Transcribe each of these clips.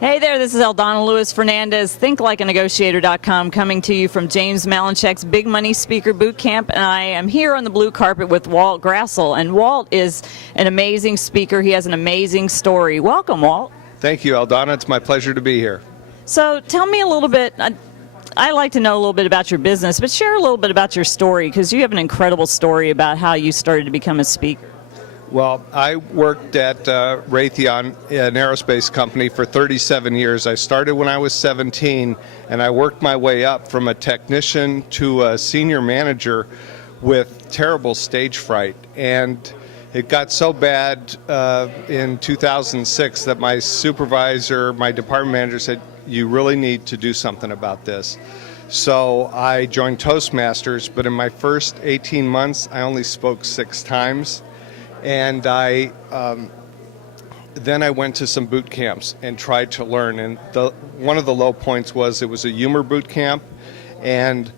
Hey there, this is Eldonna Fernandez, thinklikeanegotiator.com, coming to you from James Malinchek's Big Money Speaker Bootcamp, and I am here on the blue carpet with Walt Grassl, and Walt is an amazing speaker. He has an amazing story. Welcome, Walt. Thank you, Eldonna. It's my pleasure to be here. So tell me a little bit, I'd like to know a little bit about your business, but share a little bit about your story, because you have an incredible story about how you started to become a speaker. Well, I worked at Raytheon, an aerospace company, for 37 years. I started when I was 17, and I worked my way up from a technician to a senior manager with terrible stage fright. And it got so bad in 2006 that my supervisor, my department manager, said, "You really need to do something about this." So I joined Toastmasters, but in my first 18 months, I only spoke 6 times. And then I went to some boot camps and tried to learn. And one of the low points was it was a humor boot camp, and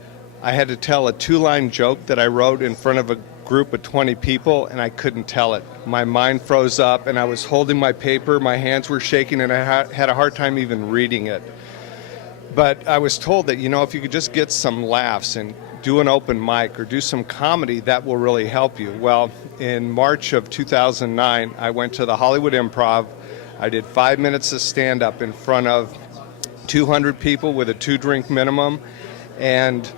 I had to tell a 2-line joke that I wrote in front of a group of 20 people, and I couldn't tell it. My mind froze up, and I was holding my paper, my hands were shaking, and I had a hard time even reading it. But I was told that, if you could just get some laughs and do an open mic or do some comedy, that will really help you. Well, in March of 2009, I went to the Hollywood Improv. I did 5 minutes of stand-up in front of 200 people with a 2-drink minimum. And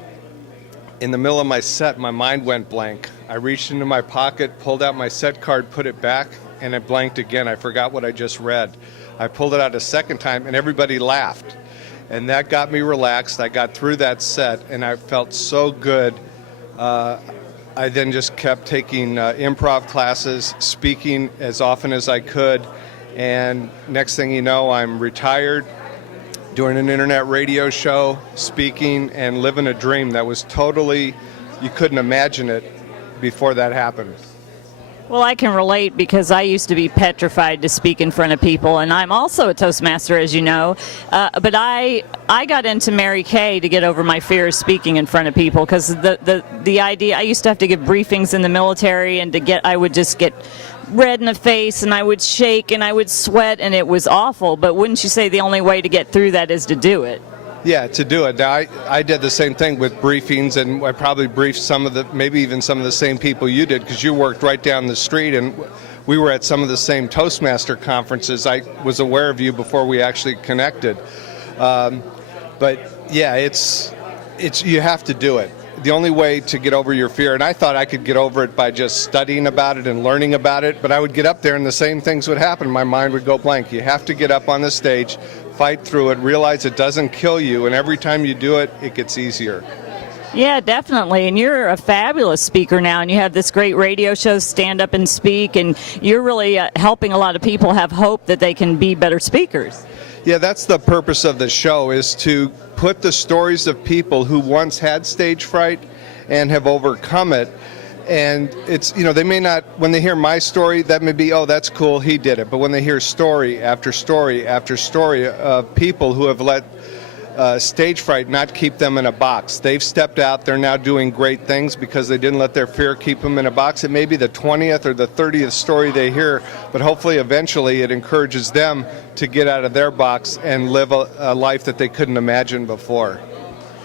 in the middle of my set, my mind went blank. I reached into my pocket, pulled out my set card, put it back, and it blanked again. I forgot what I just read. I pulled it out a second time, and everybody laughed. And that got me relaxed. I got through that set, and I felt so good. I then just kept taking improv classes, speaking as often as I could, and next thing you know, I'm retired, doing an internet radio show, speaking, and living a dream that was totally, you couldn't imagine it before that happened. Well, I can relate because I used to be petrified to speak in front of people, and I'm also a Toastmaster, as you know. But I got into Mary Kay to get over my fear of speaking in front of people, because the idea, I used to have to give briefings in the military, and I would just get red in the face, and I would shake, and I would sweat, and it was awful. But wouldn't you say the only way to get through that is to do it? Yeah, to do it. Now, I did the same thing with briefings, and I probably briefed maybe even some of the same people you did, because you worked right down the street, and we were at some of the same Toastmaster conferences. I was aware of you before we actually connected. But yeah, it's you have to do it. The only way to get over your fear, and I thought I could get over it by just studying about it and learning about it, but I would get up there and the same things would happen. My mind would go blank. You have to get up on the stage, fight through it, realize it doesn't kill you, and every time you do it, it gets easier. Yeah, definitely. And you're a fabulous speaker now, and you have this great radio show, Stand Up and Speak, and you're really helping a lot of people have hope that they can be better speakers. Yeah, that's the purpose of the show, is to put the stories of people who once had stage fright and have overcome it. And it's, they may not, when they hear my story, that may be, oh, that's cool, he did it. But when they hear story after story after story of people who have let stage fright not keep them in a box. They've stepped out, they're now doing great things because they didn't let their fear keep them in a box. It may be the 20th or the 30th story they hear, but hopefully eventually it encourages them to get out of their box and live a life that they couldn't imagine before.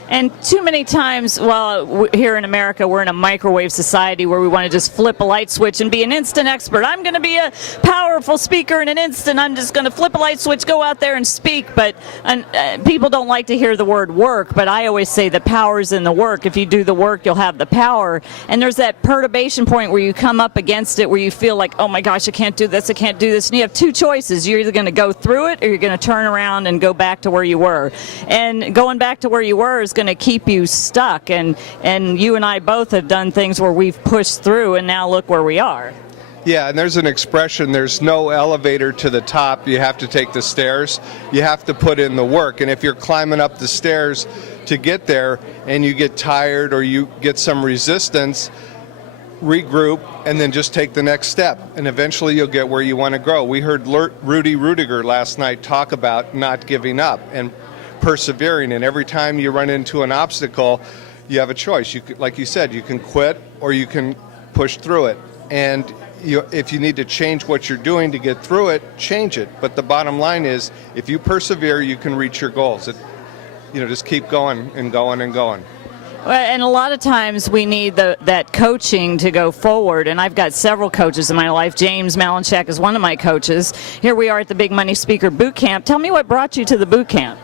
And too many times, well, here in America, we're in a microwave society where we want to just flip a light switch and be an instant expert. I'm going to be a powerful speaker in an instant. I'm just going to flip a light switch, go out there and speak. But people don't like to hear the word work, but I always say the power's in the work. If you do the work, you'll have the power. And there's that perturbation point where you come up against it, where you feel like, oh my gosh, I can't do this, I can't do this. And you have 2 choices. You're either going to go through it or you're going to turn around and go back to where you were. And going back to where you were is going to keep you stuck, and you and I both have done things where we've pushed through, and now look where we are. Yeah, and there's an expression, there's no elevator to the top, you have to take the stairs. You have to put in the work, and if you're climbing up the stairs to get there and you get tired or you get some resistance, regroup and then just take the next step, and eventually you'll get where you want to grow. We heard Rudy Rudiger last night talk about not giving up and persevering, and every time you run into an obstacle, you have a choice. Like you said, you can quit or you can push through it. And if you need to change what you're doing to get through it, change it. But the bottom line is, if you persevere, you can reach your goals. Just keep going and going and going. Well, and a lot of times we need that coaching to go forward, and I've got several coaches in my life. James Malinchak is one of my coaches. Here we are at the Big Money Speaker Bootcamp. Tell me what brought you to the bootcamp.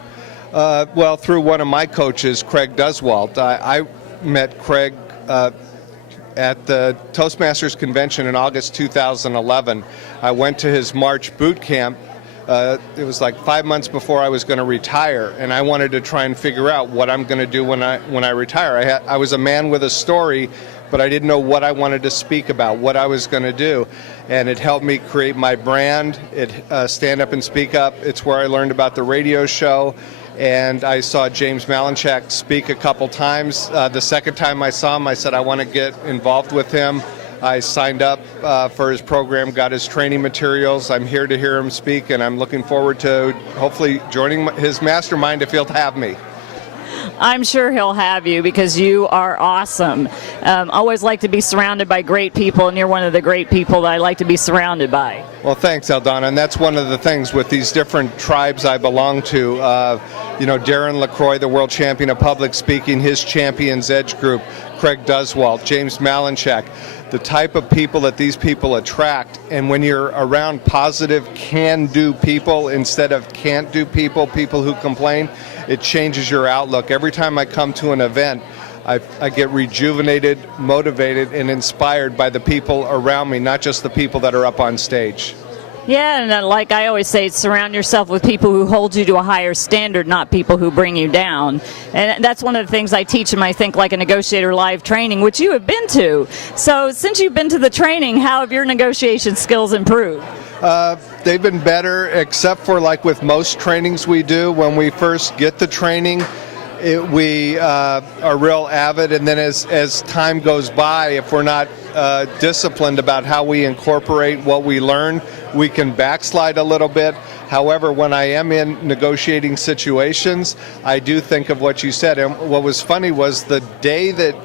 Well, through one of my coaches, Craig Duswalt. I met Craig at the Toastmasters Convention in August 2011. I went to his March boot camp. It was like 5 months before I was going to retire, and I wanted to try and figure out what I'm going to do when I retire. I was a man with a story, but I didn't know what I wanted to speak about, what I was going to do, and it helped me create my brand. Stand Up and Speak Up. It's where I learned about the radio show. And I saw James Malinchak speak a couple times. The second time I saw him, I said, I want to get involved with him. I signed up for his program, got his training materials. I'm here to hear him speak, and I'm looking forward to hopefully joining his mastermind if he'll have me. I'm sure he'll have you because you are awesome. Always like to be surrounded by great people, and you're one of the great people that I like to be surrounded by. Well, thanks, Eldonna. And that's one of the things with these different tribes I belong to. Darren LaCroix, the world champion of public speaking, his Champions Edge group, Craig Duswalt, James Malinchak, the type of people that these people attract. And when you're around positive can-do people instead of can't-do people who complain, it changes your outlook. Every time I come to an event, I get rejuvenated, motivated, and inspired by the people around me, not just the people that are up on stage. Yeah, and like I always say, surround yourself with people who hold you to a higher standard, not people who bring you down. And that's one of the things I teach in my Think Like a Negotiator live training, which you have been to. So since you've been to the training, how have your negotiation skills improved? They've been better, except for like with most trainings we do, when we first get the training, we are real avid, and then as time goes by, if we're not disciplined about how we incorporate what we learn, we can backslide a little bit. However, when I am in negotiating situations, I do think of what you said. And what was funny was the day that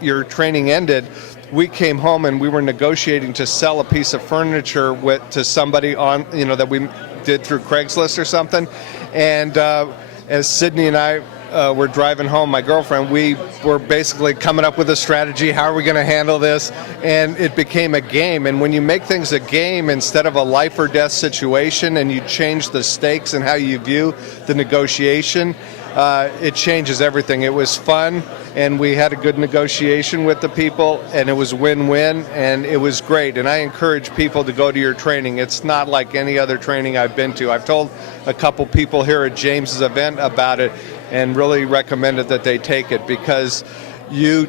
your training ended, we came home and we were negotiating to sell a piece of furniture to somebody on, that we did through Craigslist or something. And as Sydney and I were driving home, my girlfriend, we were basically coming up with a strategy. How are we going to handle this? And it became a game. And when you make things a game instead of a life or death situation, and you change the stakes and how you view the negotiation, it changes everything. It was fun, and we had a good negotiation with the people, and it was win-win, and it was great. And I encourage people to go to your training. It's not like any other training I've been to. I've told a couple people here at James's event about it and really recommended that they take it, because you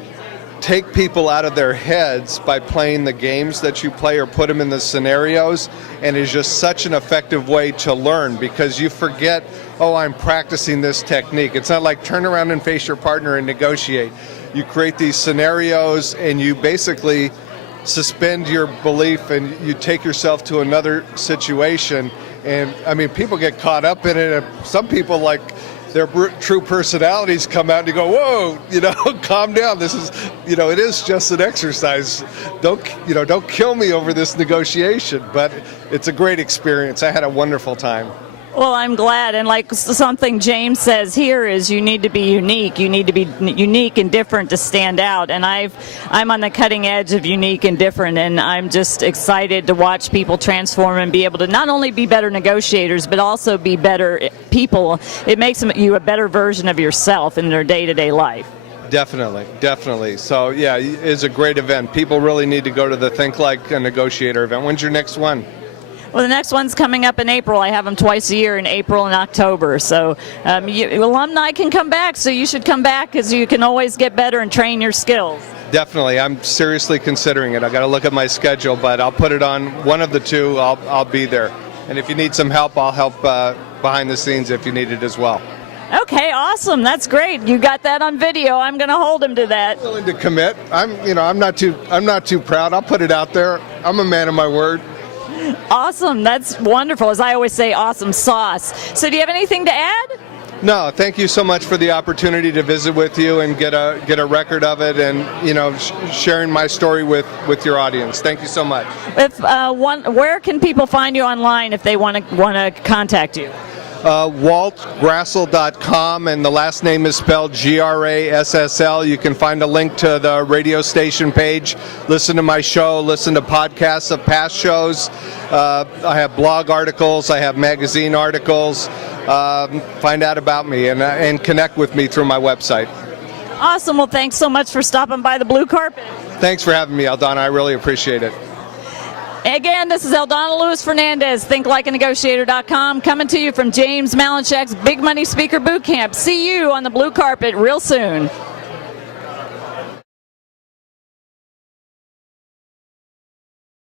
take people out of their heads by playing the games that you play or put them in the scenarios, and it's just such an effective way to learn, because you forget, oh, I'm practicing this technique. It's not like turn around and face your partner and negotiate. You create these scenarios and you basically suspend your belief and you take yourself to another situation. And I mean, people get caught up in it. Some people, like, their true personalities come out and you go, whoa, calm down. This is, it is just an exercise. Don't kill me over this negotiation. But it's a great experience. I had a wonderful time. Well, I'm glad. And like something James says here is you need to be unique. You need to be unique and different to stand out. And I'm on the cutting edge of unique and different. And I'm just excited to watch people transform and be able to not only be better negotiators, but also be better people. It makes you a better version of yourself in their day-to-day life. Definitely. So, yeah, it's a great event. People really need to go to the Think Like a Negotiator event. When's your next one? Well, the next one's coming up in April. I have them twice a year in April and October. So alumni can come back, so you should come back because you can always get better and train your skills. Definitely. I'm seriously considering it. I got to look at my schedule, but I'll put it on one of the two. I'll be there. And if you need some help, I'll help behind the scenes if you need it as well. Okay, awesome. That's great. You got that on video. I'm going to hold him to that. I'm willing to commit. I'm not too proud. I'll put it out there. I'm a man of my word. Awesome. That's wonderful. As I always say, awesome sauce. So do you have anything to add? No, thank you so much for the opportunity to visit with you and get a record of it, and sharing my story with your audience. Thank you so much. Where can people find you online if they want to contact you? WaltGrassl.com, and the last name is spelled Grassl. You can find a link to the radio station page, listen to my show, listen to podcasts of past shows. I have blog articles, I have magazine articles. Find out about me and connect with me through my website. Awesome. Well, thanks so much for stopping by the blue carpet. Thanks for having me, Eldonna. I really appreciate it. Again, this is Eldonna Lewis Fernandez, thinklikeanegotiator.com, coming to you from James Malinchak's Big Money Speaker Bootcamp. See you on the blue carpet real soon.